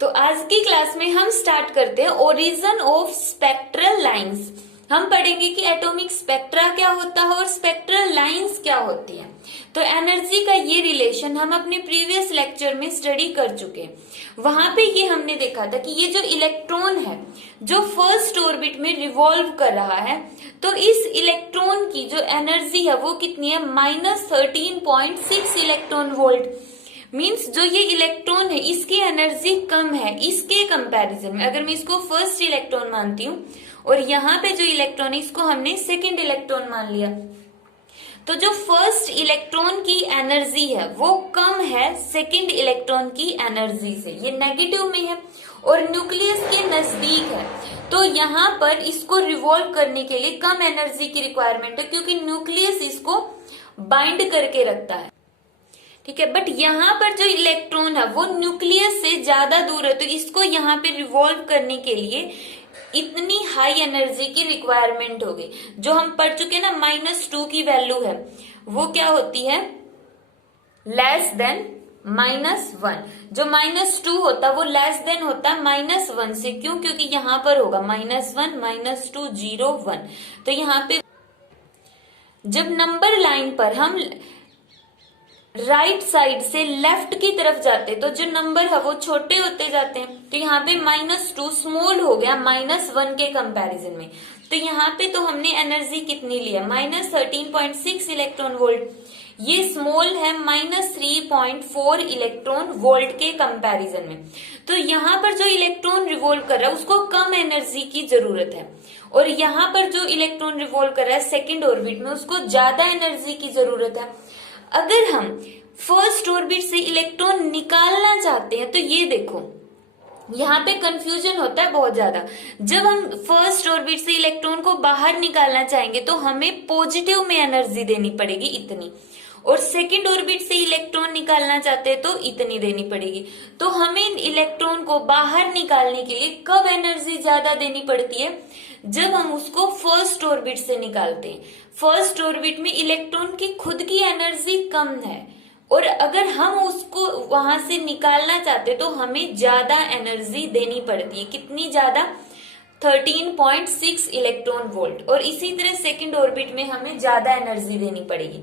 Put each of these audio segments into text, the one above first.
तो आज की क्लास में हम स्टार्ट करते हैं ओरिजिन ऑफ स्पेक्ट्रल लाइंस। हम पढ़ेंगे कि एटॉमिक स्पेक्ट्रा क्या होता है और स्पेक्ट्रल लाइंस क्या होती है। तो एनर्जी का ये रिलेशन हम अपने प्रीवियस लेक्चर में स्टडी कर चुके हैं। वहां पे ये हमने देखा था कि ये जो इलेक्ट्रॉन है जो फर्स्ट ऑर्बिट में रिवॉल्व कर रहा है, तो इस इलेक्ट्रॉन की जो एनर्जी है वो कितनी है, -13.6 इलेक्ट्रॉन वोल्ट। मीन्स जो ये इलेक्ट्रॉन है इसकी एनर्जी कम है इसके कंपैरिजन में। अगर मैं इसको फर्स्ट इलेक्ट्रॉन मानती हूँ और यहाँ पे जो इलेक्ट्रॉन है इसको हमने सेकंड इलेक्ट्रॉन मान लिया, तो जो फर्स्ट इलेक्ट्रॉन की एनर्जी है वो कम है सेकंड इलेक्ट्रॉन की एनर्जी से। ये नेगेटिव में है और न्यूक्लियस के नजदीक है, तो यहाँ पर इसको रिवॉल्व करने के लिए कम एनर्जी की रिक्वायरमेंट है क्योंकि न्यूक्लियस इसको बाइंड करके रखता है। ठीक है, बट यहाँ पर जो इलेक्ट्रॉन है वो न्यूक्लियस से ज्यादा दूर है, तो इसको यहाँ पे रिवॉल्व करने के लिए इतनी हाई एनर्जी की रिक्वायरमेंट होगी। जो हम पढ़ चुके ना -2 की वैल्यू है वो क्या होती है, लेस देन -1। जो -2 होता वो लेस देन होता -1 से। क्यों? क्योंकि यहाँ पर होगा -1 -2 0 1। तो यहाँ पे जब नंबर लाइन पर हम राइट साइड से लेफ्ट की तरफ जाते तो जो नंबर है वो छोटे होते जाते हैं। तो यहाँ पे -2 स्मॉल हो गया -1 के कंपैरिजन में। तो यहाँ पे तो हमने एनर्जी कितनी ली है, -13.6 इलेक्ट्रॉन वोल्ट। ये स्मॉल है -3.4 इलेक्ट्रॉन वोल्ट के कंपैरिजन में। तो यहाँ पर जो इलेक्ट्रॉन रिवॉल्व कर रहा है उसको कम एनर्जी की जरूरत है, और यहाँ पर जो इलेक्ट्रॉन रिवॉल्व कर रहा है सेकेंड ऑर्बिट में उसको ज्यादा एनर्जी की जरूरत है। अगर हम फर्स्ट ऑर्बिट से इलेक्ट्रॉन निकालना चाहते हैं तो ये देखो यहाँ पे कंफ्यूजन होता है बहुत ज्यादा। जब हम फर्स्ट ऑर्बिट से इलेक्ट्रॉन को बाहर निकालना चाहेंगे तो हमें पॉजिटिव में एनर्जी देनी पड़ेगी इतनी, और सेकेंड ऑर्बिट से इलेक्ट्रॉन निकालना चाहते हैं तो इतनी देनी पड़ेगी। तो हमें इलेक्ट्रॉन को बाहर निकालने के लिए कब एनर्जी ज्यादा देनी पड़ती है, जब हम उसको फर्स्ट ऑर्बिट से निकालते हैं। फर्स्ट ऑर्बिट में इलेक्ट्रॉन की खुद की एनर्जी कम है, और अगर हम उसको वहां से निकालना चाहते तो हमें ज्यादा एनर्जी देनी पड़ती है। कितनी ज्यादा, 13.6 इलेक्ट्रॉन वोल्ट। और इसी तरह सेकेंड ऑर्बिट में हमें ज्यादा एनर्जी देनी पड़ेगी।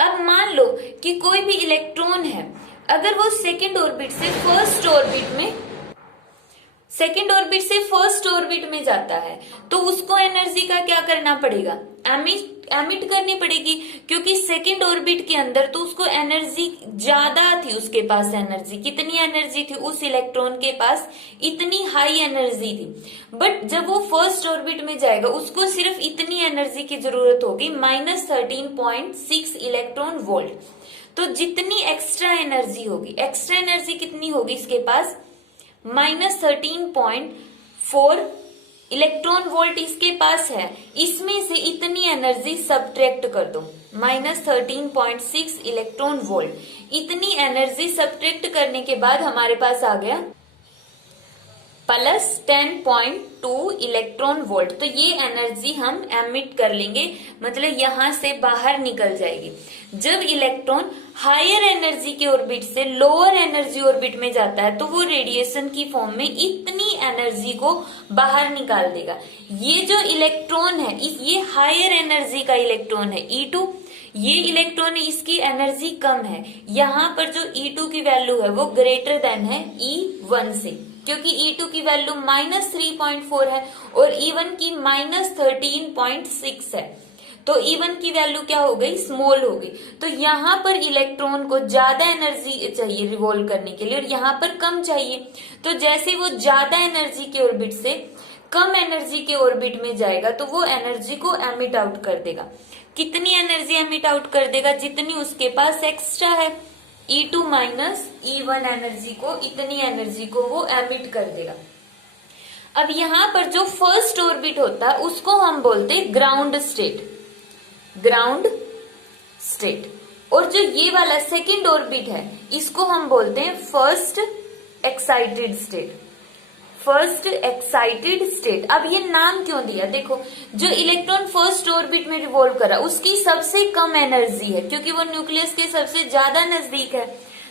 अब मान लो कि कोई भी इलेक्ट्रॉन है, अगर वो सेकेंड ऑर्बिट से फर्स्ट ऑर्बिट में जाता है तो उसको एनर्जी का क्या करना पड़ेगा, एमिट करनी पड़ेगी, क्योंकि सेकेंड ऑर्बिट के अंदर तो उसको एनर्जी ज्यादा थी। उसके पास एनर्जी कितनी एनर्जी थी उस इलेक्ट्रॉन के पास, इतनी हाई एनर्जी थी। बट जब वो फर्स्ट ऑर्बिट में जाएगा उसको सिर्फ इतनी एनर्जी की जरूरत होगी, -13.6 इलेक्ट्रॉन वोल्ट। तो जितनी एक्स्ट्रा एनर्जी कितनी होगी इसके पास, -13.4 इलेक्ट्रॉन वोल्ट इसके पास है। इसमें से इतनी एनर्जी सब्ट्रैक्ट कर दो, -13.6 इलेक्ट्रॉन वोल्ट। इतनी एनर्जी सब्ट्रैक्ट करने के बाद हमारे पास आ गया +10.2 इलेक्ट्रॉन वोल्ट। तो ये एनर्जी हम एमिट कर लेंगे, मतलब यहां से बाहर निकल जाएगी। जब इलेक्ट्रॉन हायर एनर्जी के ऑर्बिट से लोअर एनर्जी ऑर्बिट में जाता है तो वो रेडिएशन की फॉर्म में इतनी एनर्जी को बाहर निकाल देगा। ये जो इलेक्ट्रॉन है ये हायर एनर्जी का इलेक्ट्रॉन है E2। ये इलेक्ट्रॉन है इसकी एनर्जी कम है। यहाँ पर जो E2 की वैल्यू है वो ग्रेटर देन है E1 से, क्योंकि E2 की वैल्यू -3.4 है और E1 की -13.6 है। तो E1 की वैल्यू क्या हो गई, स्मॉल हो गई। तो यहाँ पर इलेक्ट्रॉन को ज्यादा एनर्जी चाहिए रिवॉल्व करने के लिए और यहाँ पर कम चाहिए। तो जैसे वो ज्यादा एनर्जी के ऑर्बिट से कम एनर्जी के ऑर्बिट में जाएगा तो वो एनर्जी को एमिट आउट कर देगा। कितनी एनर्जी एमिट आउट कर देगा, जितनी उसके पास एक्स्ट्रा है। E2 -E1 इतनी एनर्जी को वो एमिट कर देगा। अब यहाँ पर जो फर्स्ट ऑर्बिट होता है उसको हम बोलते हैं ग्राउंड स्टेट, और जो ये वाला सेकेंड ऑर्बिट है इसको हम बोलते हैं फर्स्ट एक्साइटेड स्टेट। अब ये नाम क्यों दिया, देखो जो इलेक्ट्रॉन फर्स्ट ऑर्बिट में रिवॉल्व कर रहा है उसकी सबसे कम एनर्जी है क्योंकि वो न्यूक्लियस के सबसे ज्यादा नजदीक है।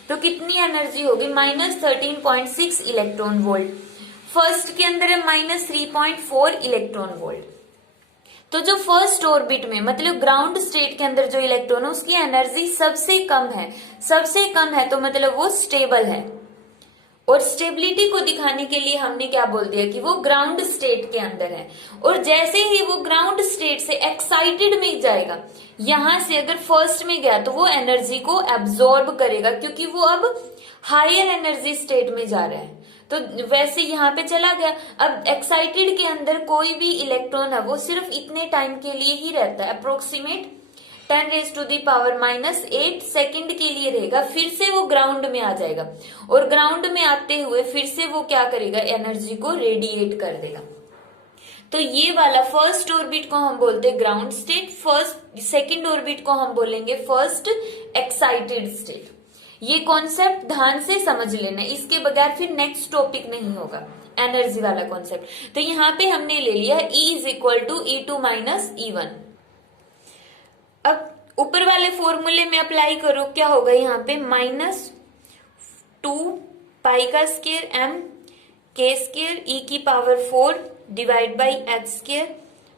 तो कितनी एनर्जी होगी, -13.6 इलेक्ट्रॉन वोल्ट। फर्स्ट के अंदर है -3.4 इलेक्ट्रॉन वोल्ट। तो जो फर्स्ट ऑर्बिट में मतलब ग्राउंड स्टेट के अंदर जो इलेक्ट्रॉन है उसकी एनर्जी सबसे कम है, सबसे कम है तो मतलब वो स्टेबल है। और स्टेबिलिटी को दिखाने के लिए हमने क्या बोल दिया कि वो ग्राउंड स्टेट के अंदर है। और जैसे ही वो ग्राउंड स्टेट से एक्साइटेड में जाएगा, यहां से अगर फर्स्ट में गया तो वो एनर्जी को एब्जॉर्ब करेगा क्योंकि वो अब हायर एनर्जी स्टेट में जा रहा है। तो वैसे यहाँ पे चला गया। अब एक्साइटेड के अंदर कोई भी इलेक्ट्रॉन है वो सिर्फ इतने टाइम के लिए ही रहता है, अप्रोक्सीमेट 10⁻⁻8 सेकंड के लिए रहेगा, फिर से वो ग्राउंड में आ जाएगा और ग्राउंड में आते हुए फिर से वो क्या करेगा, एनर्जी को रेडिएट कर देगा। तो ये वाला फर्स्ट ऑर्बिट को हम बोलते हैं ग्राउंड स्टेट, सेकंड ऑर्बिट को हम बोलेंगे फर्स्ट एक्साइटेड स्टेट। ये कॉन्सेप्ट ध्यान से समझ लेना, इसके बगैर फिर नेक्स्ट टॉपिक नहीं होगा, एनर्जी वाला कॉन्सेप्ट। तो यहाँ पे हमने ले लिया E = E2 - E1। अब ऊपर वाले फॉर्मूले में अप्लाई करो, क्या होगा यहाँ पे -2 π² m k² e⁴ /h²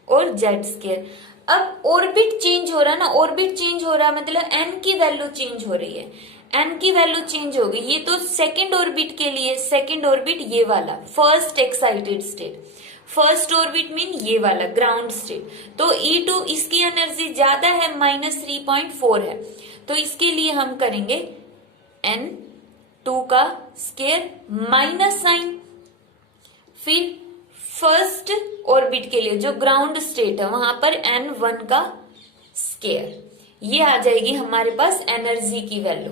और z²। अब ऑर्बिट चेंज हो रहा है ना, ऑर्बिट चेंज हो रहा है मतलब n की वैल्यू चेंज हो रही है, n की वैल्यू चेंज होगी। ये तो सेकेंड ऑर्बिट के लिए, सेकेंड ऑर्बिट ये वाला first excited state, first orbit mean ये वाला ग्राउंड स्टेट। तो E2 इसकी एनर्जी ज्यादा है, -3.4 है, तो इसके लिए हम करेंगे n2² माइनस साइन। फिर फर्स्ट ऑर्बिट के लिए जो ग्राउंड स्टेट है वहां पर n1², ये आ जाएगी हमारे पास एनर्जी की वैल्यू।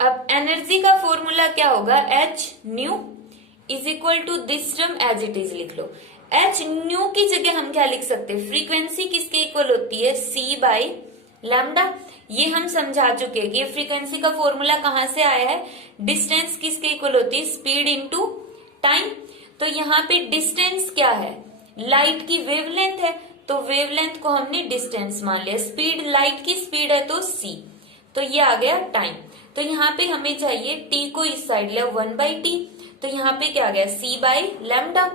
अब एनर्जी का फॉर्मूला क्या होगा, hν = this term as it is लिख लो। hν की जगह हम क्या लिख सकते हैं, फ्रीक्वेंसी किसके इक्वल होती है, c/λ। ये हम समझा चुके हैं कि फ्रीक्वेंसी का फॉर्मूला कहां से आया है, डिस्टेंस किसके इक्वल होती है, स्पीड इनटू टाइम। तो यहाँ पे डिस्टेंस क्या है, लाइट की वेवलेंथ है, तो वेवलेंथ को हमने डिस्टेंस मान लिया। स्पीड, लाइट की स्पीड है तो c, तो ये आ गया टाइम। तो यहाँ पे हमें चाहिए t को इस साइड लिया 1/t, तो यहाँ पे क्या आ गया c/λ।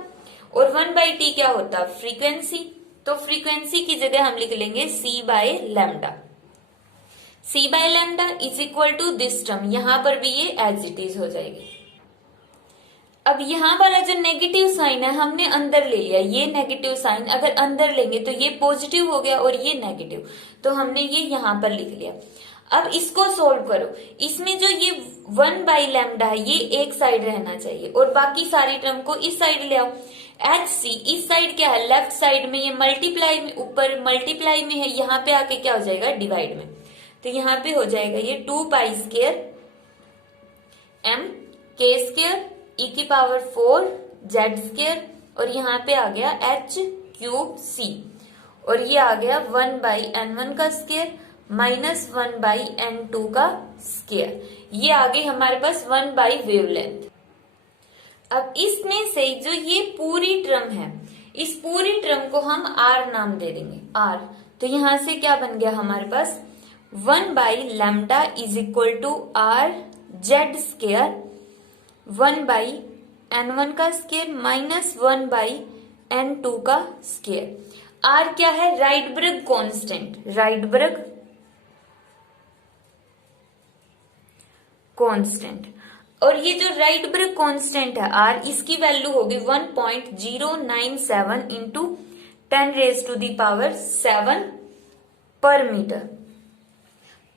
और 1/t क्या होता है, फ्रीक्वेंसी। तो फ्रीक्वेंसी की जगह हम लिख लेंगे c/λ। c/λ = दिस टर्म, यहाँ पर भी ये एज इट इज हो जाएगी। अब यहाँ वाला जो नेगेटिव साइन है हमने अंदर ले लिया, ये नेगेटिव साइन अगर अंदर लेंगे तो ये पॉजिटिव हो गया और ये नेगेटिव, तो हमने ये यहाँ पर लिख लिया। अब इसको सोल्व करो, इसमें जो ये 1/λ है ये एक साइड रहना चाहिए और बाकी सारी टर्म को इस साइड ले आओ। hc इस साइड क्या है, लेफ्ट साइड में, ये मल्टीप्लाई में, ऊपर मल्टीप्लाई में है, यहाँ पे आके क्या हो जाएगा, डिवाइड में। तो यहाँ पे हो जाएगा ये 2 π² m k² e⁴ z² और यहाँ पे आ गया h³ और ये आ गया 1/n1² -1/n2²। ये आ गई हमारे पास 1 वेवलेंथ। अब इसमें से जो ये पूरी टर्म है, इस पूरी टर्म को हम r नाम दे देंगे, r। तो यहां से क्या बन गया हमारे पास 1/λ = r z² 1/n1² -1/n2²। r क्या है, राइडबर्ग कांस्टेंट, राइडबर्ग कांस्टेंट। और ये जो राइडबर्ग कांस्टेंट है r, इसकी वैल्यू होगी 1.097 × 10⁻⁷ पर मीटर।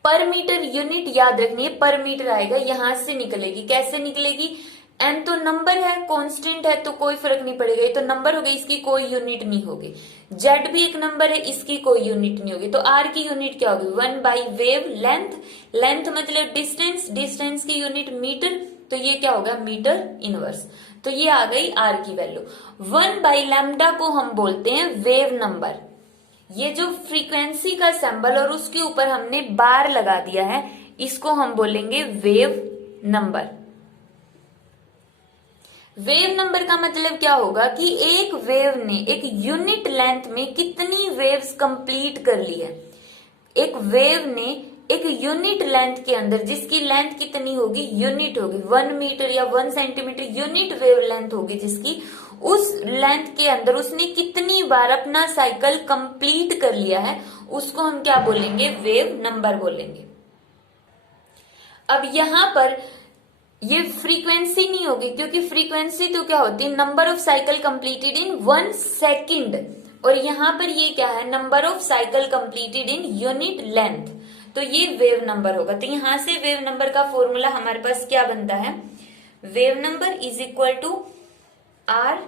पर मीटर यूनिट याद रखनी है, पर मीटर आएगा, यहां से निकलेगी। कैसे निकलेगी, n तो नंबर है, कांस्टेंट है तो कोई फर्क नहीं पड़ेगा, ये तो नंबर हो गई, इसकी कोई यूनिट नहीं होगी। z भी एक नंबर है, इसकी कोई यूनिट नहीं होगी। तो r की यूनिट क्या होगी, 1/वेव लेंथ, लेंथ मतलब डिस्टेंस, डिस्टेंस की यूनिट मीटर, तो ये क्या होगा, मीटर इनवर्स। तो ये आ गई r की वैल्यू। 1/λ को हम बोलते हैं वेव नंबर। ये जो फ्रीक्वेंसी का सिंबल और उसके ऊपर हमने बार लगा दिया है, इसको हम बोलेंगे वेव नंबर। वेव नंबर का मतलब क्या होगा कि एक वेव ने एक यूनिट लेंथ में कितनी वेव्स कंप्लीट कर ली है। एक वेव ने एक यूनिट लेंथ के अंदर, जिसकी लेंथ कितनी होगी, यूनिट होगी, 1 मीटर या 1 सेंटीमीटर यूनिट वेव लेंथ होगी जिसकी, उस लेंथ के अंदर उसने कितनी बार अपना साइकिल कंप्लीट कर लिया है, उसको हम क्या बोलेंगे, वेव नंबर बोलेंगे। अब यहां पर ये फ्रीक्वेंसी नहीं होगी, क्योंकि फ्रीक्वेंसी तो क्या होती है, number of cycle completed in 1 second, और यहां पर ये क्या है, number of cycle completed in unit length, तो ये वेव नंबर होगा। तो यहां से वेव नंबर का फॉर्मूला हमारे पास क्या बनता है, wave number is equal to R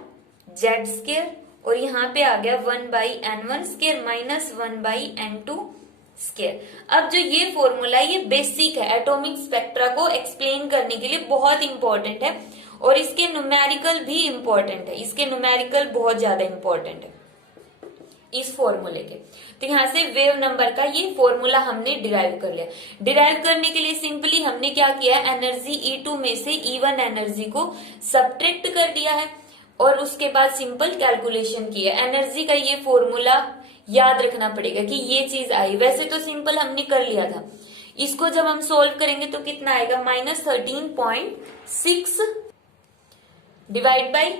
Z square, और यहाँ पे आ गया 1/n1 square minus 1/n2 square. अब जो ये फॉर्मूला, ये बेसिक है, एटॉमिक स्पेक्ट्रा को एक्सप्लेन करने के लिए बहुत इंपॉर्टेंट है, और इसके न्यूमेरिकल भी इंपॉर्टेंट है, इसके न्यूमेरिकल बहुत ज्यादा इंपॉर्टेंट है इस फॉर्मूले के। तो यहां से वेव नंबर का ये फॉर्मूला हमने डिराइव कर लिया। डिराइव करने के लिए सिंपली हमने क्या किया, एनर्जी E2 में से E1 एनर्जी को सब्ट्रैक्ट कर दिया है, और उसके बाद सिंपल कैलकुलेशन की है। एनर्जी का ये फॉर्मूला याद रखना पड़ेगा कि ये चीज आई, वैसे तो सिंपल हमने कर लिया था, इसको जब हम सोल्व करेंगे तो कितना आएगा, -13.6 डिवाइड बाई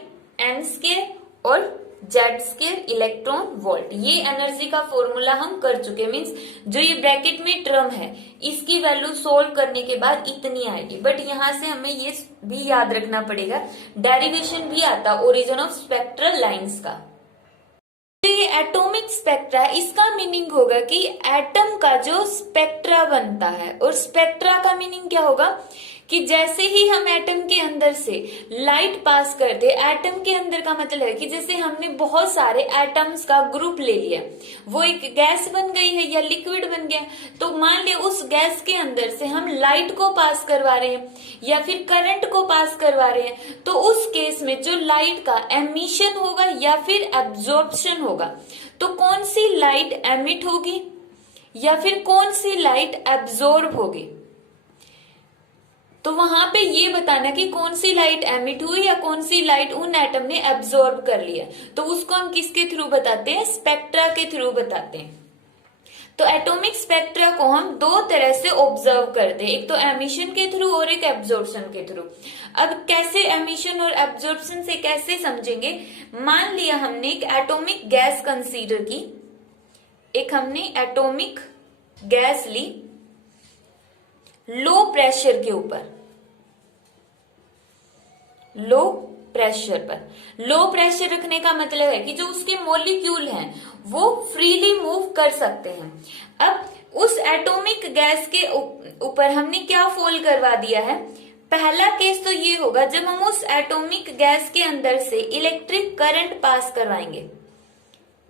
n स्केयर और जेड स्केयर इलेक्ट्रॉन वोल्ट। ये एनर्जी का फॉर्मूला हम कर चुके, मींस जो ये ब्रैकेट में टर्म है इसकी वैल्यू सोल्व करने के बाद इतनी आएगी। बट यहां से हमें ये भी याद रखना पड़ेगा, डेरिवेशन भी आता ओरिजिन ऑफ स्पेक्ट्रल लाइंस का। तो ये एटॉमिक स्पेक्ट्रा है, इसका मीनिंग होगा कि एटम का जो स्पेक्ट्रा बनता है, और स्पेक्ट्रा का मीनिंग क्या होगा कि जैसे ही हम एटम के अंदर से लाइट पास करते, एटम के अंदर का मतलब है कि जैसे हमने बहुत सारे एटम्स का ग्रुप ले लिया, वो एक गैस बन गई है या लिक्विड बन गया, तो मान लिया उस गैस के अंदर से हम लाइट को पास करवा रहे हैं या फिर करंट को पास करवा रहे हैं, तो उस केस में जो लाइट का एमिशन होगा या फिर एब्जॉर्प्शन होगा, तो कौन सी लाइट एमिट होगी या फिर कौन सी लाइट एब्जॉर्ब होगी, तो वहां पे ये बताना कि कौन सी लाइट एमिट हुई या कौन सी लाइट उन एटम ने एब्जॉर्ब कर लिया, तो उसको हम किसके थ्रू बताते हैं, स्पेक्ट्रा के थ्रू बताते हैं। तो एटॉमिक स्पेक्ट्रा को हम दो तरह से ऑब्जर्व करते हैं, एक तो एमिशन के थ्रू और एक एब्जॉर्प्शन के थ्रू। अब कैसे एमिशन और एब्जॉर्प्शन से कैसे समझेंगे, मान लिया हमने एक एटॉमिक गैस कंसीडर की, एक हमने एटॉमिक गैस ली लो प्रेशर के ऊपर, लो प्रेशर पर। लो प्रेशर रखने का मतलब है कि जो उसके मॉलिक्यूल हैं वो फ्रीली मूव कर सकते हैं। अब उस एटॉमिक गैस के ऊपर हमने क्या फॉल करवा दिया है, पहला केस तो ये होगा जब हम उस एटॉमिक गैस के अंदर से इलेक्ट्रिक करंट पास करवाएंगे,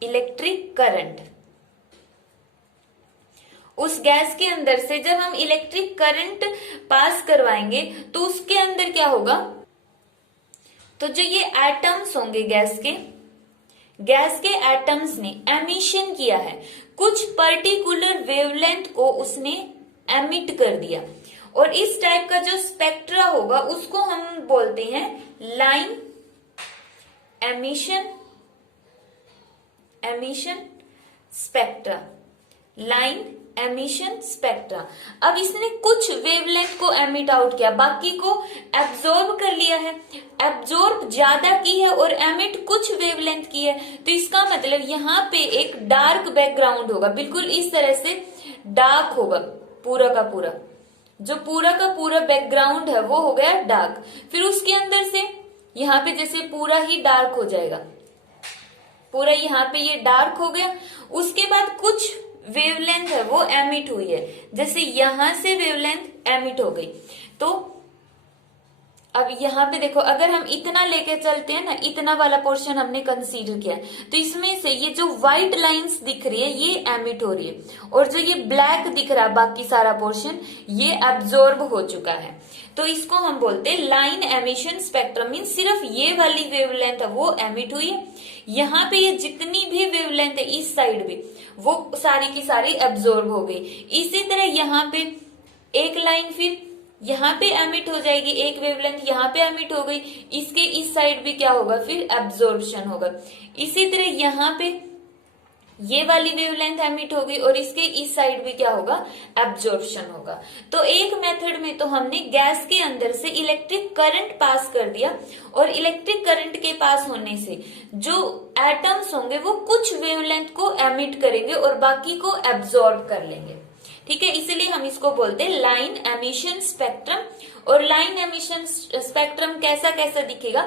इलेक्ट्रिक करंट, उस गैस के अंदर से जब हम इलेक्ट्रिक करंट पास करवाएंगे तो उसके अंदर क्या होगा, तो जो ये एटम्स होंगे गैस के एटम्स ने एमिशन किया है, कुछ पर्टिकुलर वेवलेंथ को उसने एमिट कर दिया, और इस टाइप का जो स्पेक्ट्रा होगा उसको हम बोलते हैं line emission spectra, line emission spectra. अब इसने कुछ वेवलेंथ को एमिट आउट किया, बाकी को एब्जॉर्ब कर लिया है, एब्जॉर्ब ज्यादा की है और एमिट कुछ वेवलेंथ की है, तो इसका मतलब यहाँ पे एक डार्क बैकग्राउंड होगा, बिल्कुल इस तरह से डार्क होगा, पूरा का पूरा जो पूरा का पूरा बैकग्राउंड है वो हो गया डार्क। फिर उसके अंदर से यहाँ पे जैसे पूरा ही डार्क हो जाएगा, पूरा यहाँ पे ये डार्क हो गया, उसके बाद कुछ वेवलेंथ है वो एमिट हुई है, जैसे यहां से वेवलेंथ एमिट हो गई। तो अब यहाँ पे देखो, अगर हम इतना लेके चलते हैं ना, इतना वाला पोर्शन हमने कंसीडर किया, तो इसमें से ये जो व्हाइट लाइंस दिख रही है ये एमिट हो रही है, और जो ये ब्लैक दिख रहा है बाकी सारा पोर्शन ये एब्जॉर्ब हो चुका है। तो इसको हम बोलते हैं लाइन एमिशन स्पेक्ट्रम, मीन सिर्फ ये वाली वेवलेंथ है वो एमिट हुई है, यहाँ पे ये जितनी भी वेवलेंथ है इस साइड भी वो सारी की सारी एब्जॉर्ब हो गई। इसी तरह यहाँ पे एक लाइन फिर यहाँ पे एमिट हो जाएगी, एक वेवलेंथ यहाँ पे एमिट हो गई, इसके इस साइड भी क्या होगा, फिर एब्जॉर्प्शन होगा। इसी तरह यहाँ पे ये वाली वेवलेंथ एमिट होगी और इसके इस साइड भी क्या होगा, एब्जॉर्प्शन होगा। तो एक मेथड में तो हमने गैस के अंदर से इलेक्ट्रिक करंट पास कर दिया और इलेक्ट्रिक करंट के पास होने से जो एटम्स होंगे वो कुछ वेवलेंथ को एमिट करेंगे और बाकी को एब्जॉर्ब कर लेंगे। ठीक है, इसलिए हम इसको बोलते हैं लाइन एमिशन स्पेक्ट्रम। और लाइन एमिशन स्पेक्ट्रम कैसा कैसा दिखेगा,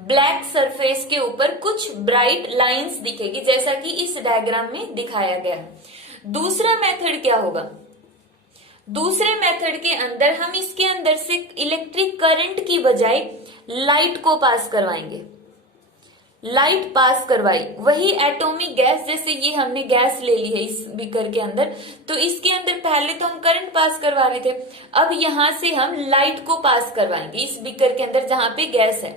ब्लैक सरफेस के ऊपर कुछ ब्राइट लाइंस दिखेगी, जैसा कि इस डायग्राम में दिखाया गया है। दूसरा मेथड क्या होगा, दूसरे मेथड के अंदर हम इसके अंदर से इलेक्ट्रिक करंट की बजाय लाइट को पास करवाएंगे। लाइट पास करवाई, वही एटॉमिक गैस, जैसे ये हमने गैस ले ली है इस बीकर के अंदर, तो इसके अंदर पहले तो हम करंट पास करवा रहे थे, अब यहां से हम लाइट को पास करवाएंगे इस बीकर के अंदर जहां पे गैस है।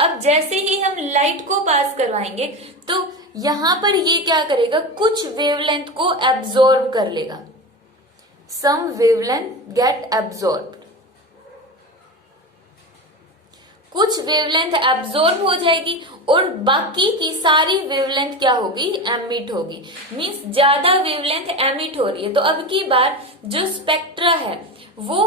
अब जैसे ही हम लाइट को पास करवाएंगे तो यहां पर ये क्या करेगा, कुछ वेवलेंथ को एब्जॉर्ब कर लेगा, सम वेवलेंथ गेट एब्जॉर्ब, कुछ वेवलेंथ एब्जॉर्ब हो जाएगी और बाकी की सारी वेवलेंथ क्या होगी, एमिट होगी। मींस ज्यादा वेवलेंथ एमिट हो रही है। तो अब की बार जो स्पेक्ट्रा है वो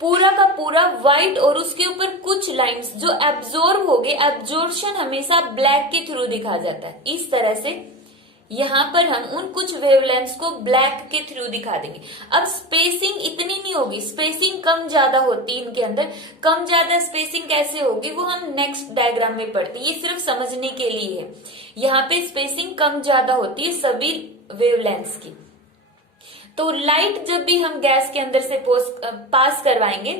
पूरा का पूरा व्हाइट और उसके ऊपर कुछ लाइंस जो एब्जॉर्ब हो गए, एब्जॉर्प्शन हमेशा ब्लैक के थ्रू दिखा जाता है। इस तरह से यहां पर हम उन कुछ वेवलेंथ्स को ब्लैक के थ्रू दिखा देंगे। अब स्पेसिंग इतनी नहीं होगी, स्पेसिंग कम ज्यादा होती है इनके अंदर। कम ज्यादा स्पेसिंग कैसे होगी वो हम नेक्स्ट डायग्राम में पढ़ते हैं, ये सिर्फ समझने के लिए है। यहाँ पे स्पेसिंग कम ज्यादा होती है सभी वेवलेंथ्स की। तो लाइट जब भी हम गैस के अंदर से पास करवाएंगे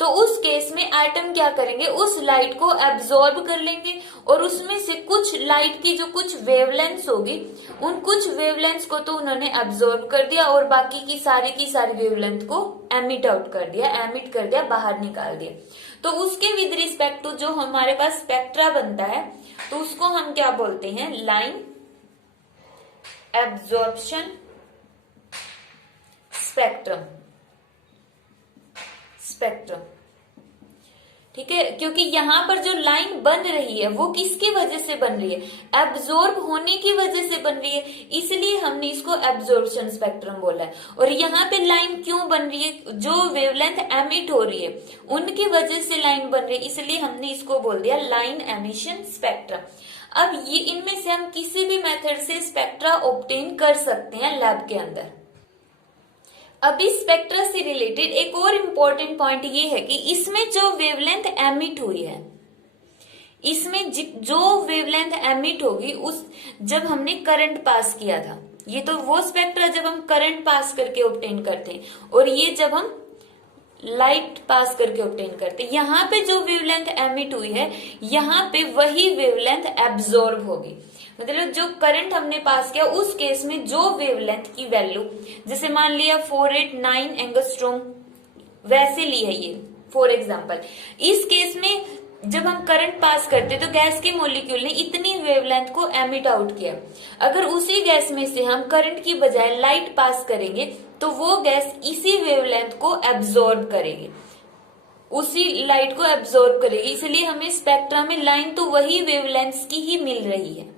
तो उस केस में एटम क्या करेंगे, उस लाइट को एब्जॉर्ब कर लेंगे और उसमें से कुछ लाइट की जो कुछ वेवलेंथ्स होगी उन कुछ वेवलेंथ्स को तो उन्होंने एब्जॉर्ब कर दिया और बाकी की सारी वेवलेंथ को एमिट आउट कर दिया, एमिट कर दिया, बाहर निकाल दिया। तो उसके विद रिस्पेक्ट टू जो हमारे पास स्पेक्ट्रा बनता है तो उसको हम क्या बोलते हैं, लाइन एब्जॉर्प्शन स्पेक्ट्रम। ठीक है, क्योंकि यहां पर जो लाइन बन रही है वो किसकी वजह से बन रही है, एब्जॉर्ब होने की वजह से बन रही है, इसलिए हमने इसको एब्जॉर्प्शन स्पेक्ट्रम बोला है। और यहाँ पे लाइन क्यों बन रही है, जो वेवलेंथ एमिट हो रही है उनकी वजह से लाइन बन रही है, इसलिए हमने इसको बोल दिया लाइन एमिशन स्पेक्ट्रम। अब ये इनमें से हम किसी भी मेथड से स्पेक्ट्रा ऑब्टेन कर सकते हैं लैब के अंदर। अभी स्पेक्ट्रा से रिलेटेड एक और इम्पोर्टेंट पॉइंट ये है कि इसमें जो वेवलेंथ एमिट हुई है, इसमें जो वेवलेंथ एमिट होगी उस जब हमने करंट पास किया था, ये तो वो स्पेक्ट्रा जब हम करंट पास करके ऑब्टेन करते हैं, और ये जब हम लाइट पास करके ऑब्टेन करते हैं। यहाँ पे जो वेवलेंथ एमिट हुई है यहाँ पे वही वेवलेंथ एब्जॉर्ब होगी। मतलब जो करंट हमने पास किया उस केस में जो वेवलेंथ की वैल्यू, जैसे मान लिया 489 एंगस्ट्रॉम वैसे ली है ये फॉर एग्जांपल, इस केस में जब हम करंट पास करते तो गैस के मॉलिक्यूल ने इतनी वेवलेंथ को एमिट आउट किया। अगर उसी गैस में से हम करंट की बजाय लाइट पास करेंगे तो वो गैस इसी वेवलेंथ को एब्जॉर्ब करेगी, उसी लाइट को एब्जॉर्ब करेगी, इसलिए हमें स्पेक्ट्रा में लाइन तो वही वेवलेंथ्स की ही मिल रही है।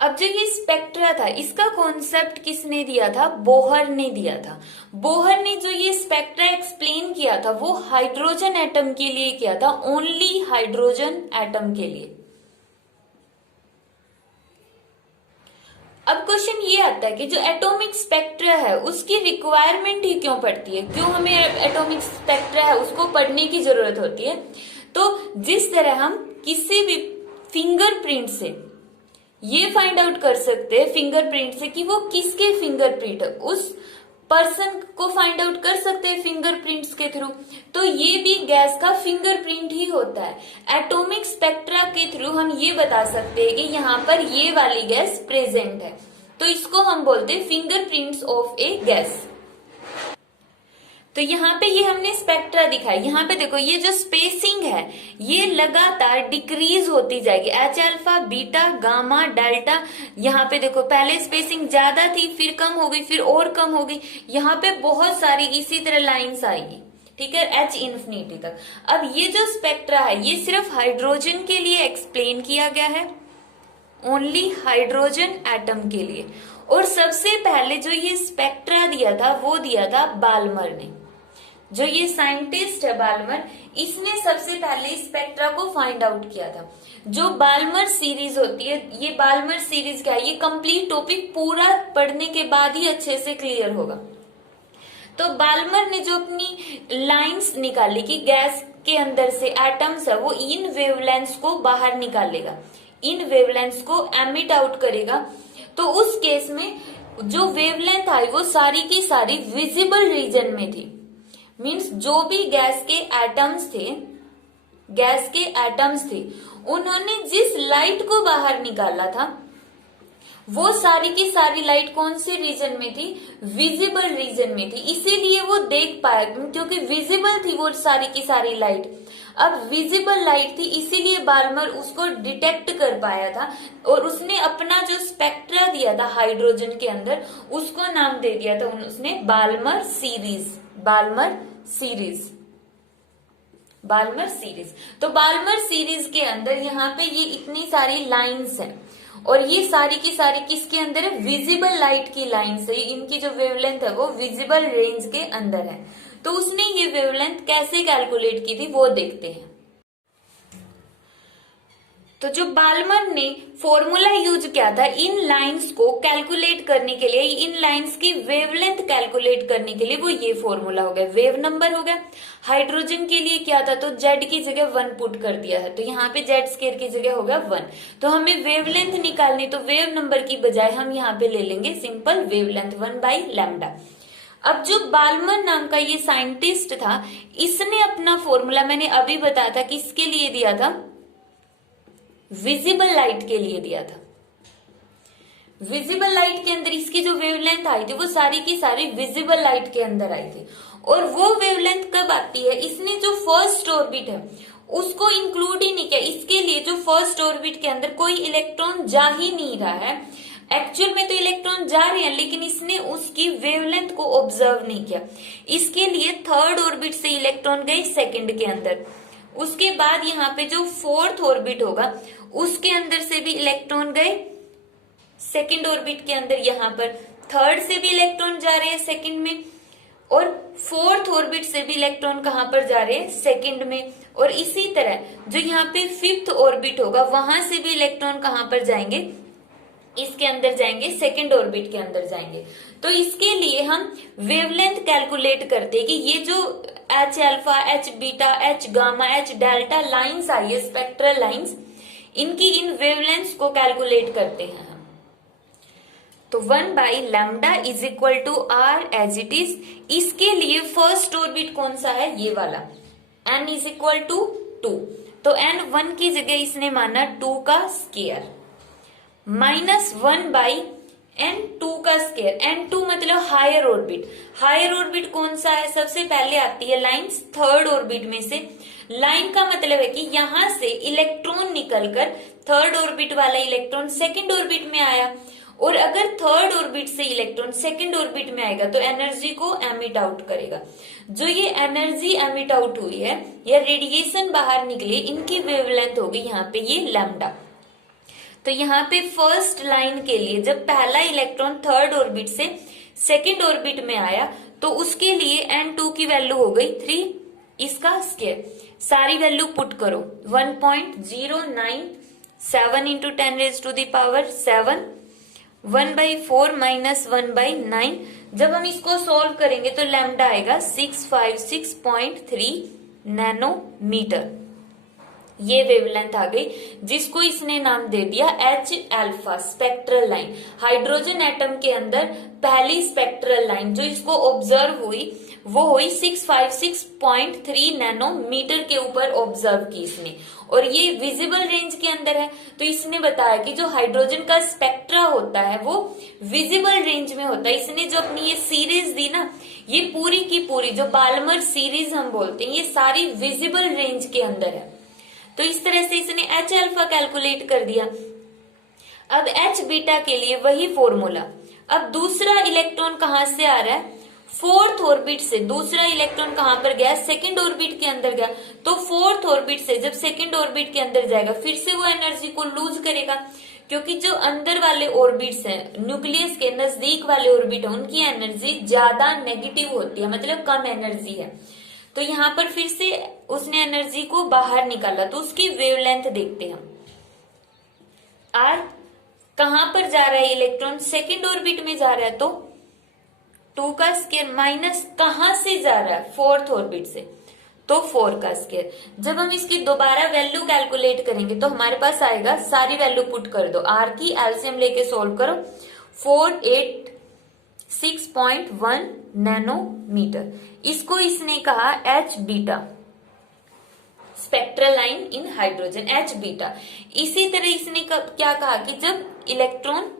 अब जो ये स्पेक्ट्रा था इसका कॉन्सेप्ट किसने दिया था, बोहर ने दिया था। बोहर ने जो ये स्पेक्ट्रा एक्सप्लेन किया था वो हाइड्रोजन एटम के लिए किया था, ओनली हाइड्रोजन एटम के लिए। अब क्वेश्चन ये आता है कि जो एटॉमिक स्पेक्ट्रा है उसकी रिक्वायरमेंट ही क्यों पड़ती है, क्यों हमें एटॉमिक स्पेक्ट्रा है उसको पढ़ने की जरूरत होती है। तो जिस तरह हम किसी भी फिंगरप्रिंट से ये फाइंड आउट कर सकते हैं फिंगरप्रिंट से कि वो किसके फिंगरप्रिंट है, उस पर्सन को फाइंड आउट कर सकते हैं फिंगरप्रिंट्स के थ्रू, तो ये भी गैस का फिंगरप्रिंट ही होता है। एटॉमिक स्पेक्ट्रा के थ्रू हम ये बता सकते हैं कि यहाँ पर ये वाली गैस प्रेजेंट है, तो इसको हम बोलते हैं फिंगरप्रिंट्स ऑफ ए गैस। तो यहाँ पे ये हमने स्पेक्ट्रा दिखाई, यहाँ पे देखो ये जो स्पेसिंग है ये लगातार डिक्रीज होती जाएगी, H alpha beta gamma delta. यहाँ पे देखो पहले स्पेसिंग ज्यादा थी फिर कम हो गई फिर और कम हो गई, यहाँ पे बहुत सारी इसी तरह लाइंस आएगी, ठीक है, एच इन्फिनिटी तक। अब ये जो स्पेक्ट्रा है ये सिर्फ हाइड्रोजन के लिए एक्सप्लेन किया गया है, ओनली हाइड्रोजन एटम के लिए। और सबसे पहले जो ये स्पेक्ट्रा दिया था वो दिया था बाल्मर ने। जो ये साइंटिस्ट है बाल्मर, इसने सबसे पहले स्पेक्ट्रा को फाइंड आउट किया था। जो बाल्मर सीरीज होती है, ये बाल्मर सीरीज क्या है, ये कंप्लीट टॉपिक पूरा पढ़ने के बाद ही अच्छे से क्लियर होगा। तो बाल्मर ने जो अपनी लाइंस निकाली कि गैस के अंदर से एटम्स है वो इन वेवलेंथ्स को बाहर निकालेगा, इन वेवलेंथ्स को एमिट आउट करेगा। तो उस केस में जो वेवलेंथ आई वो सारी की सारी विजिबल रीजन में थी। मींस जो भी गैस के एटम्स थे उन्होंने जिस लाइट को बाहर निकाला था वो सारी की सारी लाइट कौन से रीजन में थी, विजिबल रीजन में थी। इसीलिए वो देख पाया क्योंकि विजिबल थी वो सारी की सारी लाइट। अब विजिबल लाइट थी इसीलिए बाल्मर उसको डिटेक्ट कर पाया था और उसने अपना जो स्पेक्ट्रा दिया था हाइड्रोजन के अंदर उसको नाम दे दिया था उसने बाल्मर सीरीज। तो बाल्मर सीरीज के अंदर यहाँ पे ये इतनी सारी लाइंस हैं और ये सारी की सारी किसके अंदर है, विजिबल लाइट की लाइंस है। इनकी जो वेवलेंथ है वो विजिबल रेंज के अंदर है। तो उसने ये वेवलेंथ कैसे कैलकुलेट की थी वो देखते हैं। तो जो बाल्मर ने फॉर्मूला यूज किया था इन लाइंस को कैलकुलेट करने के लिए, इन लाइंस की वेवलेंथ कैलकुलेट करने के लिए, वो ये फॉर्मूला हो गया, वेव नंबर हो गया। हाइड्रोजन के लिए क्या था, तो जेड की जगह 1 पुट कर दिया है, तो यहाँ पे जेड स्क्वायर की जगह हो गया 1। तो हमें वेवलेंथ निकालनी, तो वेव नंबर की बजाय हम यहाँ पे ले लेंगे सिंपल वेवलेंथ 1/λ। अब जो बाल्मर नाम का ये साइंटिस्ट था, इसने अपना फॉर्मूला मैंने अभी बताया था कि इसके लिए दिया था, विजिबल लाइट के लिए दिया था। विजिबल लाइट के अंदर इसकी जो वेवलेंथ आई थी वो सारी की सारी विजिबल लाइट के अंदर आई थी। और वो वेवलेंथ कब आती है, इसने जो फर्स्ट ऑर्बिट है उसको इंक्लूड ही नहीं किया। इसके लिए जो फर्स्ट ऑर्बिट के अंदर कोई इलेक्ट्रॉन जा ही नहीं रहा है, एक्चुअल में तो इलेक्ट्रॉन जा रहे हैं लेकिन इसने उसकी वेवलेंथ को ऑब्जर्व नहीं किया। इसके लिए थर्ड ऑर्बिट से इलेक्ट्रॉन गए सेकंड के अंदर, उसके बाद यहाँ पे जो फोर्थ ऑर्बिट होगा उसके अंदर से भी इलेक्ट्रॉन गए सेकंड ऑर्बिट के अंदर, यहाँ पर थर्ड से भी इलेक्ट्रॉन जा रहे हैं सेकंड में और फोर्थ ऑर्बिट से भी इलेक्ट्रॉन कहाँ पर जा रहे हैं, सेकंड में। और इसी तरह जो यहाँ पे फिफ्थ ऑर्बिट होगा वहां से भी इलेक्ट्रॉन कहाँ पर जाएंगे, इसके अंदर जाएंगे, सेकंड ऑर्बिट के अंदर जाएंगे। तो इसके लिए हम वेवलेंथ कैलकुलेट करते हैं कि ये जो H alpha, H beta, H gamma, H delta lines आई है, स्पेक्ट्रल लाइंस, इनकी इन वेवलेंथ्स को कैलकुलेट करते हैं हम। तो 1/λ is equal to R as it is. इसके लिए फर्स्ट ऑर्बिट कौन सा है, ये वाला, n इज इक्वल टू 2। तो n 1 की जगह इसने माना 2 का स्क्वायर -1/n2 का स्क्वायर। n2 मतलब हायर ऑर्बिट। हायर ऑर्बिट कौन सा है, सबसे पहले आती है लाइंस थर्ड ऑर्बिट में से। लाइन का मतलब है कि यहां से इलेक्ट्रॉन निकलकर थर्ड ऑर्बिट वाला इलेक्ट्रॉन सेकंड ऑर्बिट में आया, और अगर थर्ड ऑर्बिट से इलेक्ट्रॉन सेकंड ऑर्बिट में आएगा तो एनर्जी को एमिट आउट करेगा। जो ये एनर्जी एमिट आउट हुई है या रेडिएशन बाहर निकली, इनकी वेवलेंथ होगी यहाँ पे ये लैम्डा। तो यहाँ पे फर्स्ट लाइन के लिए जब पहला इलेक्ट्रॉन थर्ड ऑर्बिट से सेकंड ऑर्बिट में आया तो उसके लिए n2 की वैल्यू हो गई 3, इसका स्क्वायर। सारी वैल्यू पुट करो, 1.097 इंटू 10⁻⁷, 1/4 माइनस 1/9। जब हम इसको सॉल्व करेंगे तो लैम्डा आएगा 656.3 नैनोमीटर। ये वेवलेंथ आ गई जिसको इसने नाम दे दिया H alpha, spectral line. Hydrogen atom के अंदर पहली स्पेक्ट्रल लाइन जो इसको ऑब्जर्व हुई वो हुई 656.3 नैनोमीटर के ऊपर ऑब्जर्व की इसने, और ये विजिबल रेंज के अंदर है। तो इसने बताया कि जो हाइड्रोजन का स्पेक्ट्रा होता है वो विजिबल रेंज में होता है। इसने जो अपनी ये सीरीज दी ना, ये पूरी की पूरी जो बाल्मर सीरीज हम बोलते हैं, ये सारी विजिबल रेंज के अंदर है। तो इस तरह से इसने एच अल्फा कैलकुलेट कर दिया। अब एच बीटा के लिए वही फॉर्मूला। अब दूसरा इलेक्ट्रॉन कहां से आ रहा है, फोर्थ ऑर्बिट से। दूसरा इलेक्ट्रॉन कहां पर गया, सेकंड ऑर्बिट के अंदर गया। तो फोर्थ ऑर्बिट से जब सेकंड ऑर्बिट के अंदर जाएगा फिर से वो एनर्जी को लूज करेगा, क्योंकि जो अंदर वाले ऑर्बिट्स हैं, न्यूक्लियस के नजदीक वाले ऑर्बिट है, उनकी एनर्जी ज्यादा नेगेटिव होती है, मतलब कम एनर्जी है। तो यहाँ पर फिर से उसने एनर्जी को बाहर निकाला, तो उसकी वेवलेंथ देखते हैं हम। आर कहां पर जा रहा है इलेक्ट्रॉन? सेकेंड ऑर्बिट में जा रहा है, तो 2 का स्क्वायर माइनस कहां से जा रहा है? फोर्थ ऑर्बिट से, तो 4 का स्क्वायर। जब हम इसकी दोबारा वैल्यू कैलकुलेट करेंगे तो हमारे पास आएगा, सारी वैल्यू पुट कर दो, आर की एलसीएम लेके सोल्व करो, 486.1 नैनोमीटर। इसको इसने कहा H beta, spectral line in hydrogen, H beta. इसी तरह इसने क्या कहा कि जब इलेक्ट्रॉन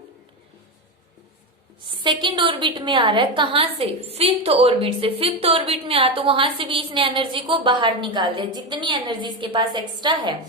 सेकेंड ऑर्बिट में आ रहा है, कहां से? फिफ्थ ऑर्बिट से। फिफ्थ ऑर्बिट में आ तो वहां से भी इसने एनर्जी को बाहर निकाल दिया, जितनी एनर्जी इसके पास एक्स्ट्रा है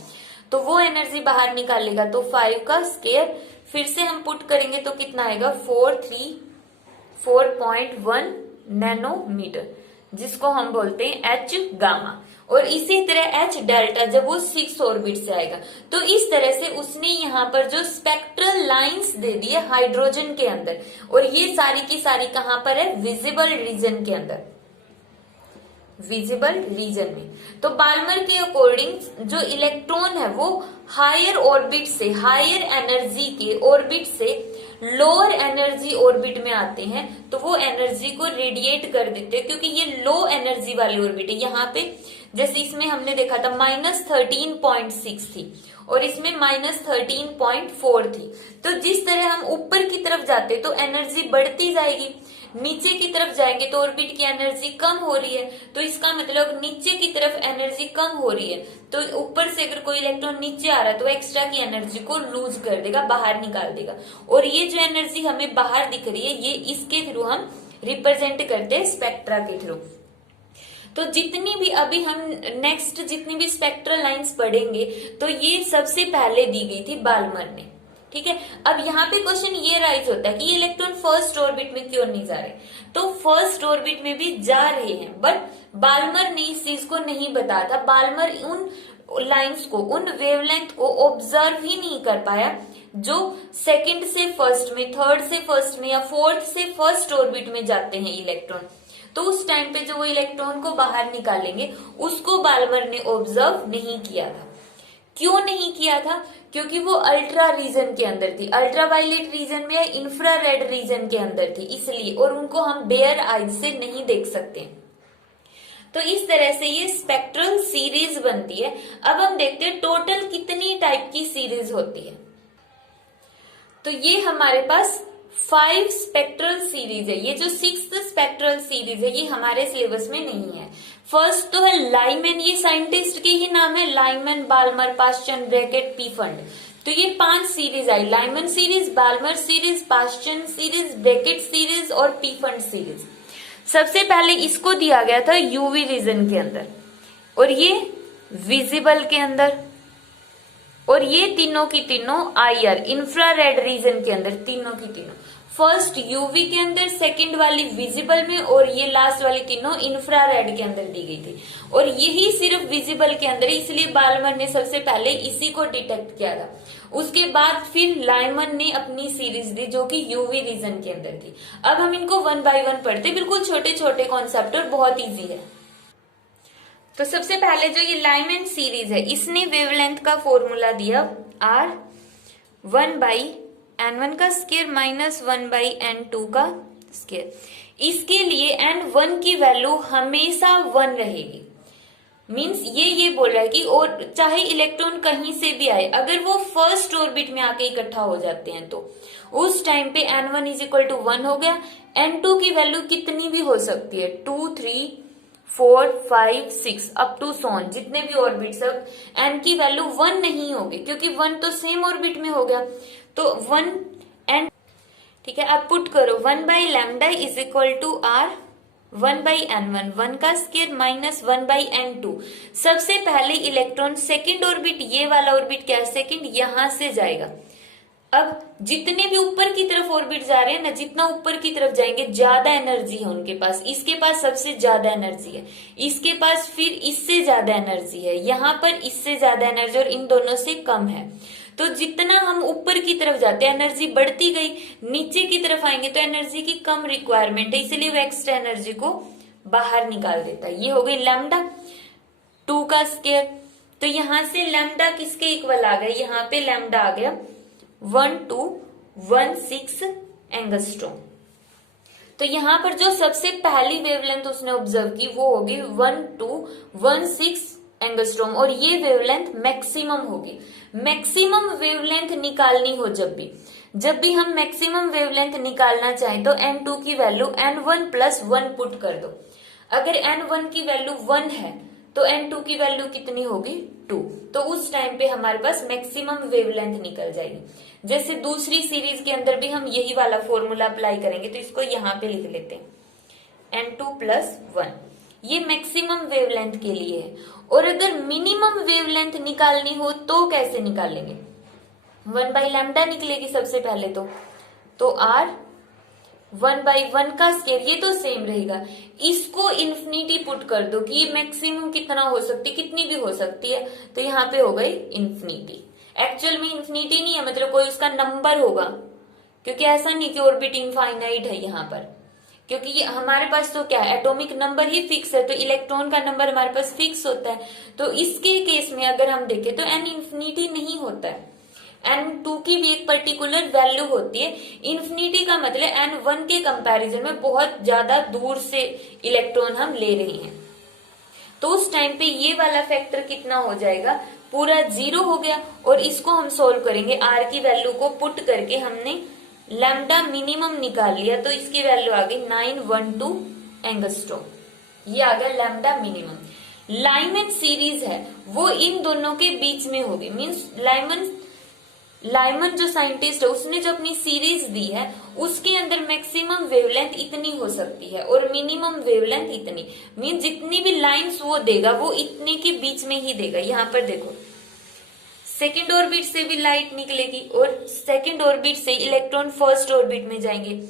तो वो एनर्जी बाहर निकालेगा, तो 5 का स्क्वायर। फिर से हम पुट करेंगे तो कितना आएगा? 434.1 नैनोमीटर, जिसको हम बोलते हैं एच गामा। और इसी तरह एच डेल्टा जब वो 6 ऑर्बिट से आएगा, तो इस तरह से उसने यहाँ पर जो स्पेक्ट्रल लाइंस दे दी है हाइड्रोजन के अंदर, और ये सारी की सारी कहां पर है? विजिबल रीजन के अंदर, विजिबल रीजन में। तो बाल्मर के अकॉर्डिंग जो इलेक्ट्रॉन है वो हायर ऑर्बिट से, हायर एनर्जी के ऑर्बिट से लोअर एनर्जी ऑर्बिट में आते हैं, तो वो एनर्जी को रेडिएट कर देते हैं, क्योंकि ये लो एनर्जी वाली ऑर्बिट है। यहाँ पे जैसे इसमें हमने देखा था -13.6 थी और इसमें -13.4 थी। तो जिस तरह हम ऊपर की तरफ जाते तो एनर्जी बढ़ती जाएगी, नीचे की तरफ जाएंगे तो ऑर्बिट की एनर्जी कम हो रही है, तो इसका मतलब नीचे की तरफ एनर्जी कम हो रही है। तो ऊपर से अगर कोई इलेक्ट्रॉन नीचे आ रहा है तो एक्स्ट्रा की एनर्जी को लूज कर देगा, बाहर निकाल देगा। और ये जो एनर्जी हमें बाहर दिख रही है, ये इसके थ्रू हम रिप्रेजेंट करते हैं, स्पेक्ट्रा के थ्रू। तो जितनी भी अभी हम नेक्स्ट जितनी भी स्पेक्ट्रल लाइंस पढ़ेंगे तो ये सबसे पहले दी गई थी बाल्मर ने, ठीक है। अब यहाँ पे क्वेश्चन ये राइज होता है कि ये इलेक्ट्रॉन फर्स्ट ऑर्बिट में क्यों नहीं जा रहे? तो फर्स्ट ऑर्बिट में भी जा रहे हैं, बट बाल्मर ने इस चीज को नहीं बताया था। बाल्मर उन लाइंस को, उन वेवलेंथ को ऑब्जर्व ही नहीं कर पाया जो सेकंड से फर्स्ट में, थर्ड से फर्स्ट में या फोर्थ से फर्स्ट ऑर्बिट में जाते हैं इलेक्ट्रॉन। तो उस टाइम पे जो वो इलेक्ट्रॉन को बाहर निकालेंगे उसको बाल्मर ने ऑब्जर्व नहीं किया था। क्यों नहीं किया था? क्योंकि वो अल्ट्रा रीजन के अंदर थी, अल्ट्रावायलेट रीजन में या इंफ्रारेड रीजन के अंदर थी, इसलिए, और उनको हम बेयर आइज से नहीं देख सकते। तो इस तरह से ये स्पेक्ट्रल सीरीज बनती है। अब हम देखते हैं टोटल कितनी टाइप की सीरीज होती है। तो ये हमारे पास 5 स्पेक्ट्रल सीरीज है। ये जो 6th स्पेक्ट्रल सीरीज है ये हमारे सिलेबस में नहीं है। फर्स्ट तो है लाइमैन, ये साइंटिस्ट के ही नाम है, Lyman, Balmer, Paschen, Brackett, Pfund. तो ये 5 सीरीज आई, Lyman series, Balmer series, Paschen series, Brackett series और पीफंड सीरीज। सबसे पहले इसको दिया गया था यूवी रीजन के अंदर, और ये विजिबल के अंदर, और ये तीनों की तीनों आईआर, इंफ्रारेड रीजन के अंदर, तीनों की तीनों। फर्स्ट यूवी के अंदर, सेकंड वाली विजिबल में, और ये लास्ट वाली तीनों इंफ्रारेड के अंदर दी गई थी। और यही सिर्फ विजिबल के अंदर, इसलिए बाल्मर ने सबसे पहले इसी को डिटेक्ट किया था। उसके बाद फिर लाइमन ने अपनी सीरीज दी जो कि यूवी रीजन के अंदर थी। अब हम इनको 1 बाय 1 पढ़ते, बिल्कुल छोटे छोटे कॉन्सेप्ट और बहुत ईजी है। तो सबसे पहले जो ये लाइमैन सीरीज है, इसने वेवलेंथ का फॉर्मूला दिया R 1 बाई N1 का स्क्वायर माइनस 1 बाई N2 का स्क्वायर। इसके लिए N1 की वैल्यू हमेशा 1 रहेगी। मीन्स ये बोल रहा है कि और चाहे इलेक्ट्रॉन कहीं से भी आए, अगर वो फर्स्ट ऑर्बिट में आके इकट्ठा हो जाते हैं तो उस टाइम पे N1 इज इक्वल टू 1 हो गया। N2 की वैल्यू कितनी भी हो सकती है, 2, 3, 4, 5, 6 अप टू सोन, जितने भी ऑर्बिट्स है, N की वैल्यू 1 नहीं होगी क्योंकि 1 तो सेम ऑर्बिट में हो गया। तो 1 N, ठीक है। अब पुट करो 1 by lambda is equal to R 1 by N1, 1 का स्क्वायर माइनस 1 बाई N2। सबसे पहले इलेक्ट्रॉन सेकेंड ऑर्बिट, ये वाला ऑर्बिट क्या है, सेकेंड, यहां से जाएगा। अब जितने भी ऊपर की तरफ ऑर्बिट जा रहे हैं ना, जितना ऊपर की तरफ जाएंगे ज्यादा एनर्जी है उनके पास। इसके पास सबसे ज्यादा एनर्जी है, इसके पास फिर इससे ज्यादा एनर्जी है, यहाँ पर इससे ज्यादा एनर्जी और इन दोनों से कम है। तो जितना हम ऊपर की तरफ जाते हैं एनर्जी बढ़ती गई, नीचे की तरफ आएंगे तो एनर्जी की कम रिक्वायरमेंट है, इसलिए वो एक्स्ट्रा एनर्जी को बाहर निकाल देता है। ये हो गई लैम्डा 2 का स्केयर। तो यहां से लैम्डा किसके इक्वल आ गया, यहाँ पे लैम्डा आ गया 1216 एंगस्ट्रॉम। तो यहाँ पर जो सबसे पहली वेवलेंथ उसने ऑब्जर्व की वो होगी 1216 एंगस्ट्रॉम, और ये वेवलेंथ मैक्सिमम होगी। मैक्सिमम वेवलेंथ निकालनी हो जब भी हम मैक्सिमम वेवलेंथ निकालना चाहें तो n2 की वैल्यू n1 प्लस 1 पुट कर दो। अगर n1 की वैल्यू 1 है तो n2 की वैल्यू कितनी होगी 2, तो उस टाइम पे हमारे पास मैक्सिमम वेवलेंथ निकल जाएगी। जैसे दूसरी सीरीज के अंदर भी हम यही वाला फॉर्मूला अप्लाई करेंगे, तो इसको यहाँ पे लिख लेते हैं n2 प्लस 1, ये मैक्सिमम वेवलेंथ के लिए है। और अगर मिनिमम वेवलेंथ निकालनी हो तो कैसे निकालेंगे, 1 बाई लैम्डा निकलेगी सबसे पहले तो r 1 बाई 1 का स्केयर, ये तो सेम रहेगा। इसको इन्फिनिटी पुट कर दो कि मैक्सिमम कितना हो सकती है, कितनी भी हो सकती है, तो यहाँ पे हो गई इन्फिनिटी। एक्चुअल में इन्फिनिटी नहीं है, मतलब कोई उसका नंबर होगा, क्योंकि ऐसा नहीं कि ऑर्बिट इनफाइनाइट है यहाँ पर, क्योंकि ये हमारे पास तो क्या है, एटॉमिक नंबर ही फिक्स है, तो इलेक्ट्रॉन का नंबर हमारे पास फिक्स होता है। तो इसके केस में अगर हम देखें तो n इन्फिनिटी नहीं होता है, n2 की भी एक पर्टिकुलर वैल्यू होती है। इन्फिनिटी का मतलब n1 के कंपैरिजन में बहुत ज्यादा दूर से इलेक्ट्रॉन हम ले रहे हैं, तो उस टाइम पे ये वाला फैक्टर कितना हो जाएगा, पूरा 0 हो गया। और इसको हम सोल्व करेंगे, r की वैल्यू को पुट करके हमने लैम्डा मिनिमम निकाल लिया, तो इसकी वैल्यू आ गई 912 एंगस्ट्रॉम, ये आ गया लैम्डा मिनिमम। लाइमन सीरीज है वो इन दोनों के बीच में होगी, मीन्स लाइमन जो साइंटिस्ट है उसने जो अपनी सीरीज दी है उसके अंदर मैक्सिमम वेवलेंथ इतनी हो सकती है और मिनिमम वेवलेंथ इतनी, मीन जितनी भी लाइंस वो देगा वो इतने के बीच में ही देगा। यहाँ पर देखो सेकेंड ऑर्बिट से भी लाइट निकलेगी और सेकेंड ऑर्बिट से इलेक्ट्रॉन फर्स्ट ऑर्बिट में जाएंगे,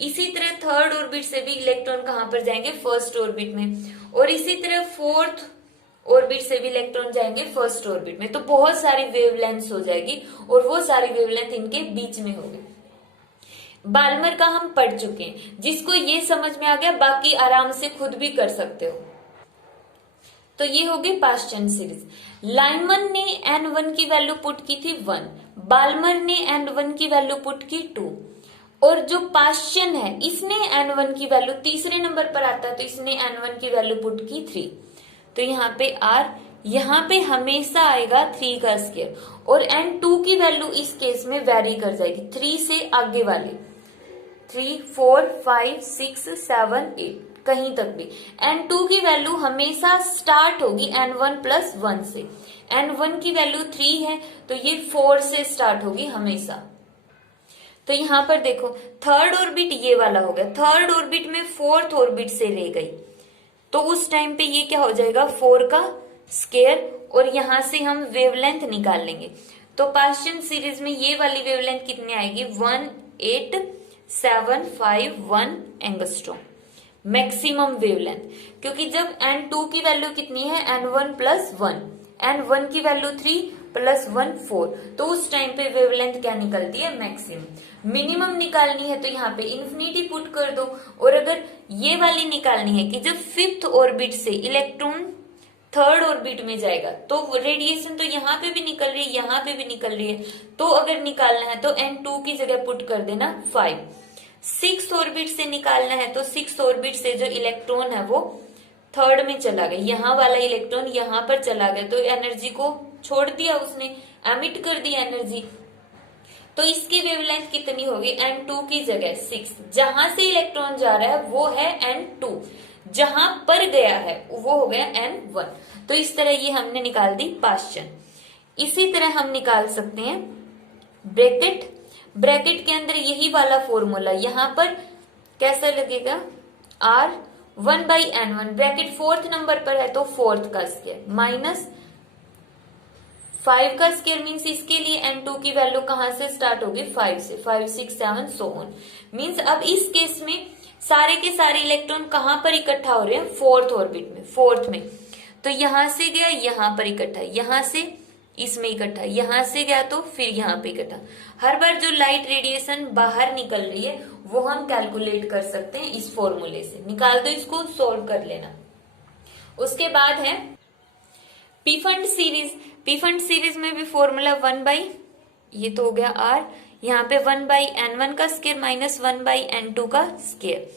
इसी तरह थर्ड ऑर्बिट से भी इलेक्ट्रॉन कहाँ पर जाएंगे, फर्स्ट ऑर्बिट में, और इसी तरह फोर्थ ऑर्बिट से भी इलेक्ट्रॉन जाएंगे फर्स्ट ऑर्बिट में। तो बहुत सारी वेवलेंथ हो जाएगी और वो सारी वेवलेंथ इनके बीच में होगी। बाल्मर का हम पढ़ चुके हैं, जिसको ये समझ में आ गया बाकी आराम से खुद भी कर सकते हो। तो ये होगी पाश्चन सीरीज। लाइमन ने n1 की वैल्यू पुट की थी 1, बाल्मर ने n1 की वैल्यू पुट की 2, और जो पाश्चन है इसने n1 की वैल्यू तीसरे नंबर पर आता है, तो इसने n1 की वैल्यू पुट की 3। तो यहाँ पे r, यहाँ पे हमेशा आएगा 3 का स्केयर, और n2 की वैल्यू इस केस में वेरी कर जाएगी, 3 से आगे वाले 3, 4, 5, 6, 7, 8 कहीं तक भी। n2 की वैल्यू हमेशा स्टार्ट होगी n1 प्लस 1 से, n1 की वैल्यू 3 है तो ये 4 से स्टार्ट होगी हमेशा। तो यहाँ पर देखो थर्ड ऑर्बिट ये वाला हो गया, थर्ड ऑर्बिट में फोर्थ ऑर्बिट से ले गई, तो उस टाइम पे ये क्या हो जाएगा 4 का स्केयर, और यहां से हम वेवलेंथ निकाल लेंगे। तो पाश्चन सीरीज में ये वाली वेवलेंथ कितनी आएगी 18751 एंगस्ट्रॉम मैक्सिमम वेवलेंथ, क्योंकि जब n2 की वैल्यू कितनी है n1 प्लस 1, n1 की वैल्यू 3 प्लस 1 4, तो उस टाइम पे वेवलेंथ क्या निकलती है मैक्सिमम। मिनिमम निकालनी है तो यहाँ पे इन्फिनिटी पुट कर दो, और अगर ये वाली निकालनी है कि जब फिफ्थ ऑर्बिट से इलेक्ट्रॉन थर्ड ऑर्बिट में जाएगा तो रेडिएशन तो यहाँ पे भी निकल रही है, यहाँ पे भी निकल रही है, तो अगर निकालना है तो n2 की जगह पुट कर देना 5। सिक्स ऑर्बिट से निकालना है तो सिक्स ऑर्बिट से जो इलेक्ट्रॉन है वो थर्ड में चला गया, यहाँ वाला इलेक्ट्रॉन यहाँ पर चला गया, तो एनर्जी को छोड़ दिया उसने, एमिट कर दिया एनर्जी। तो इसकी वेवलेंथ कितनी होगी n2 की जगह 6, जहां से इलेक्ट्रॉन जा रहा है वो है n2, जहां पर गया है वो हो गया n1। तो इस तरह ये हमने निकाल दी पाश्चन। इसी तरह हम निकाल सकते हैं ब्रैकेट, ब्रैकेट के अंदर यही वाला फॉर्मूला, यहां पर कैसा लगेगा r 1 by n1, bracket fourth number पर है तो फोर्थ का स्केयर, माइनस 5 का स्केयर, मीन्स इसके लिए n2 की वैल्यू कहां से स्टार्ट होगी 5 से, 5, 6, 7 सो ऑन। मीन्स अब इस केस में सारे के सारे इलेक्ट्रॉन कहां पर इकट्ठा हो रहे हैं फोर्थ ऑर्बिट में, फोर्थ में, तो यहां से गया यहां पर इकट्ठा, यहां से इसमें इकट्ठा, यहां से गया तो फिर यहाँ पे इकट्ठा। हर बार जो लाइट रेडिएशन बाहर निकल रही है वो हम कैलकुलेट कर सकते हैं इस फॉर्मूले से। निकाल दो इसको, सोल्व कर लेना। उसके बाद है पीफंड सीरीज। पीफंड सीरीज में भी फॉर्मूला 1/, ये तो हो गया आर, यहाँ पे 1/n1 का स्केयर माइनस 1/n2 का स्केयर।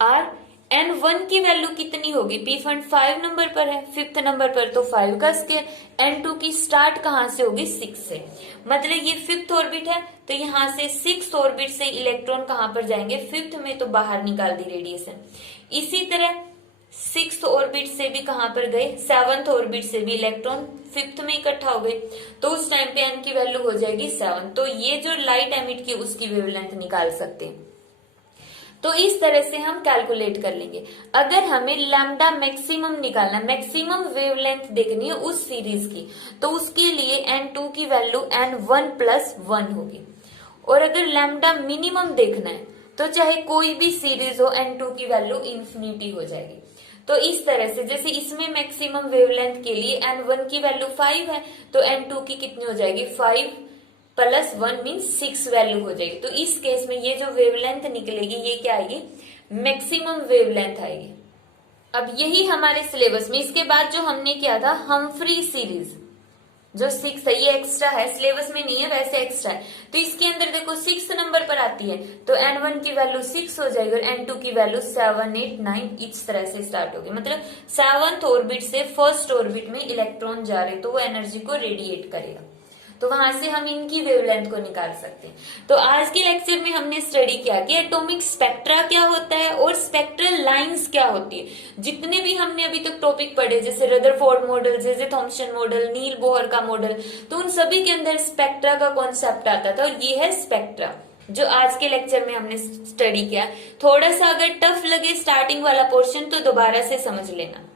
आर n1 की वैल्यू कितनी होगी, पी फंड 5 नंबर पर है, 5th नंबर पर, तो 5 का स्केयर। n2 की स्टार्ट कहां से होगी, 6 से, मतलब ये 5th ऑर्बिट है तो यहां से 6th ऑर्बिट से इलेक्ट्रॉन कहां पर जाएंगे, 5th में, तो बाहर निकाल दी रेडिएशन। इसी तरह 6th ऑर्बिट से भी कहां पर गए, 7th ऑर्बिट से भी इलेक्ट्रॉन 5th में इकट्ठा हो गए, तो उस टाइम पे n की वैल्यू हो जाएगी 7। तो ये जो लाइट एमिट की उसकी वेवलेंथ निकाल सकते हैं। तो इस तरह से हम कैलकुलेट कर लेंगे। अगर हमें लैम्डा मैक्सिमम निकालना, मैक्सिमम वेवलेंथ देखनी है उस सीरीज की, तो उसके लिए n2 की वैल्यू n1+1 होगी। और अगर लैम्डा मिनिमम देखना है तो चाहे कोई भी सीरीज हो, n2 की वैल्यू इंफिनिटी हो जाएगी। तो इस तरह से, जैसे इसमें मैक्सिमम वेवलेंथ के लिए n1 की वैल्यू 5 है, तो n2 की कितनी हो जाएगी, 5+1 मीन्स 6 वैल्यू हो जाएगी। तो इस केस में ये जो वेवलेंथ निकलेगी ये क्या आएगी, मैक्सिमम वेवलेंथ आएगी। अब यही हमारे सिलेबस में इसके बाद जो हमने किया था हम्फ्री सीरीज, जो 6 है, ये एक्स्ट्रा है, सिलेबस में नहीं है, वैसे एक्स्ट्रा है। तो इसके अंदर देखो 6 नंबर पर आती है, तो n1 की वैल्यू 6 हो जाएगी और n2 की वैल्यू 7, 8, 9 इस तरह से स्टार्ट होगी। मतलब 7th ऑर्बिट से 1st ऑर्बिट में इलेक्ट्रॉन जा रहे तो वो एनर्जी को रेडिएट करेगा, तो वहां से हम इनकी वेवलेंथ को निकाल सकते हैं। तो आज के लेक्चर में हमने स्टडी किया कि एटॉमिक स्पेक्ट्रा क्या होता है और स्पेक्ट्रल लाइंस क्या होती है। जितने भी हमने अभी तक टॉपिक पढ़े, जैसे Rutherford model, J Thomson model, Niels Bohr का मॉडल, तो उन सभी के अंदर स्पेक्ट्रा का कॉन्सेप्ट आता था और ये है स्पेक्ट्रा जो आज के लेक्चर में हमने स्टडी किया। थोड़ा सा अगर टफ लगे स्टार्टिंग वाला पोर्शन तो दोबारा से समझ लेना।